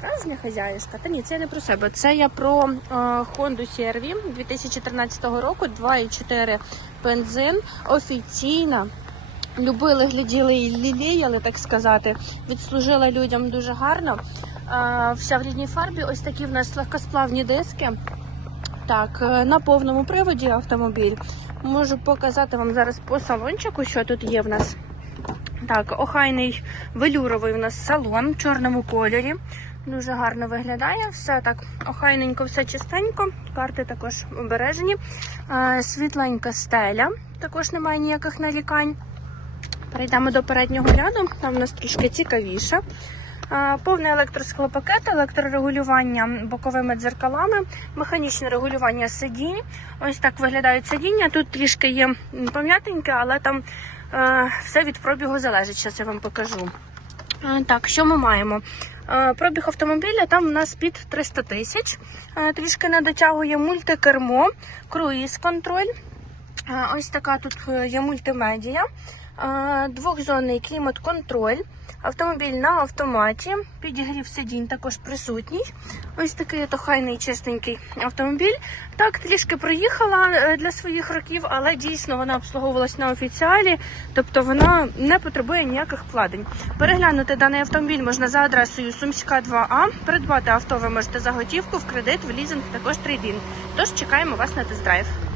Справжня хазяюшка. Та ні, це не про себе. Це я про е, Honda CR-V 2013 року, 2,4 бензин, офіційна. Любили, гляділи і ліліяли, так сказати. Відслужила людям дуже гарно. Е, вся в рідній фарбі. Ось такі в нас легкосплавні диски. Так, е, на повному приводі автомобіль. Можу показати вам зараз по салончику, що тут є в нас. Так, охайний велюровий у нас салон в чорному кольорі. Дуже гарно виглядає. Все так охайненько, все чистенько. Карти також обережені. Світленька стеля, також немає ніяких нарікань. Перейдемо до переднього ряду, там у нас трішки цікавіше. Повний електросклопакет, електрорегулювання боковими дзеркалами, механічне регулювання сидінь. Ось так виглядають сидіння. Тут трішки є м, пом'ятеньке, але там е, все від пробігу залежить. Зараз я вам покажу. Е, Так, що ми маємо? Е, Пробіг автомобіля там у нас під 300 тисяч. Е, Трішки не дотягує мультикермо, круїз-контроль. Е, Ось така тут є мультимедія, двохзонний клімат-контроль, автомобіль на автоматі, підігрів сидінь також присутній. Ось такий от охайний чистенький автомобіль. Так, трішки проїхала е, для своїх років, але дійсно вона обслуговувалась на офіціалі, тобто вона не потребує ніяких вкладень. Переглянути даний автомобіль можна за адресою Сумська 2А. Придбати авто ви можете за готівку в кредит, в лізинг, також трейдинг. Тож чекаємо вас на тест-драйв.